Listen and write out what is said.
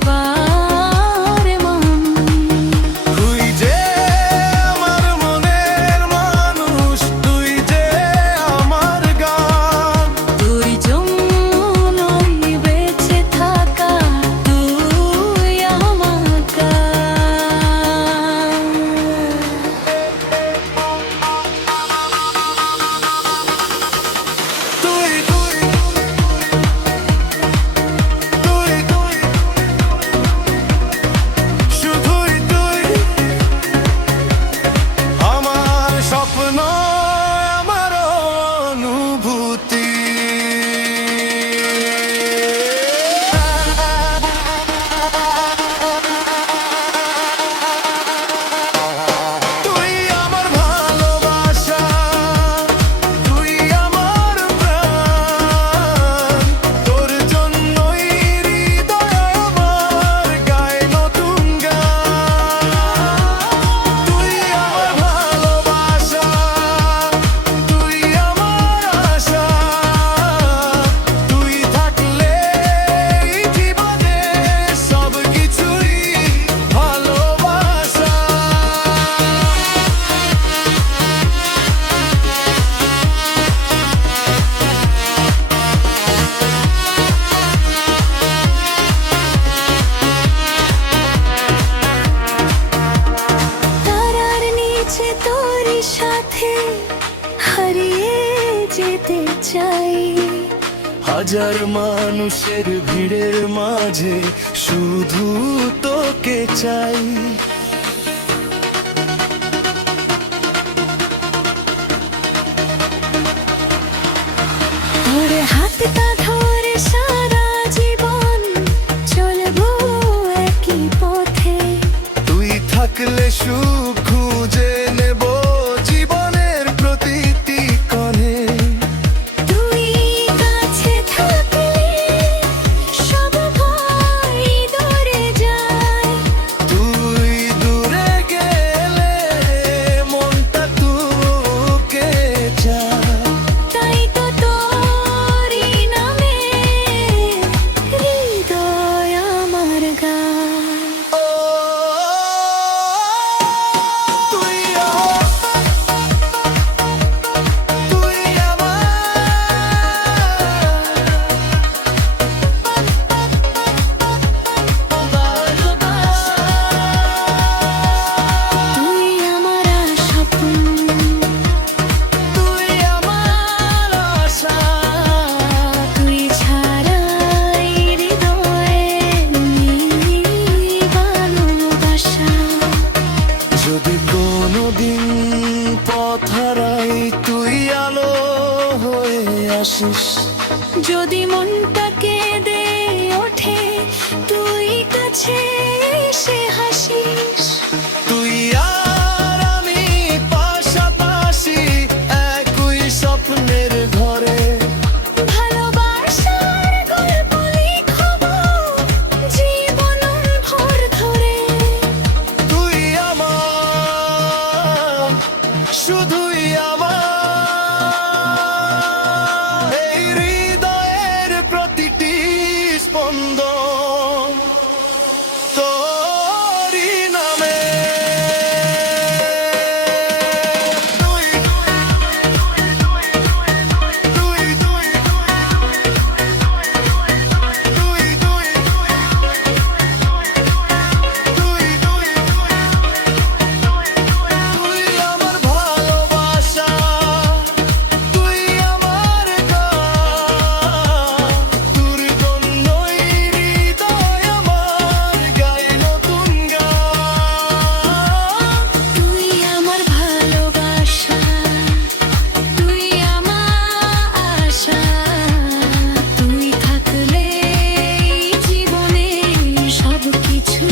একবার মন। তুই যে আমার মনের মানুষ, তুই যে আমার গান। তুই যমুনায় বেঁচে থাকা, তুই আমার গান। তুই তুই তুই তুই শুধুই তুই আমার স্বপ্ন, আমার অনুভূতি। তুই আমার ভালোবাসা, তুই আমার প্রাণ। তোর জন্যই হৃদয় আমার গায় নতুন গান। তুই আমার ভালোবাসা, তুই আমার আশা। তুই থাকলে এই জীবনে সব কিছুই ভালোবাসা। তারার নিচে তোর সাথে হারিয়ে যেতে চাই। হাজার মানুষের ভিড়ের মাঝে শুধু তোকে চাই। তোর হাতটা ধরে সারা জীবন চলবো একই পথে। তুই থাকলে সুখ খুঁজে নেব জীবনের প্রতিটি কোণে। তুই কাছে থাকলে সব ভয় দূরে যায়। তুই দূরে গেলে মনটা তোকে চায়। তাই তো তোরই নামে হৃদয় আমার গান। ও তুই তুই তুই আমার স্বপ্ন, তুই আমার আশা। তুই ছাড়াই হৃদয়ে নেই ভালোবাসা। যদি কোনোদিন পথ হারাই, তুই আলো হয়ে আসিস। যদি মনটা কেঁদে ওঠে, তুই কাছে এসে হাসিস। তুই আর আমি পাশাপাশি একই স্বপ্নের ঘরে। ভালোবাসার গল্প লিখব জীবন ভর ধরে। তুই আমার, শুধুই আমার। এই হৃদয়ের প্রতিটি স্পন্দন তোরই নামে। তুই তুই তুই তুই তুই তুই আমার ভালোবাসা, তুই আমার গান। তোর জন্যই হৃদয় আমার গায় নতুন গান। তুই আমার ভালোবাসা, তুই আমার আশা। তুই থাকলে জীবনে সব কিছু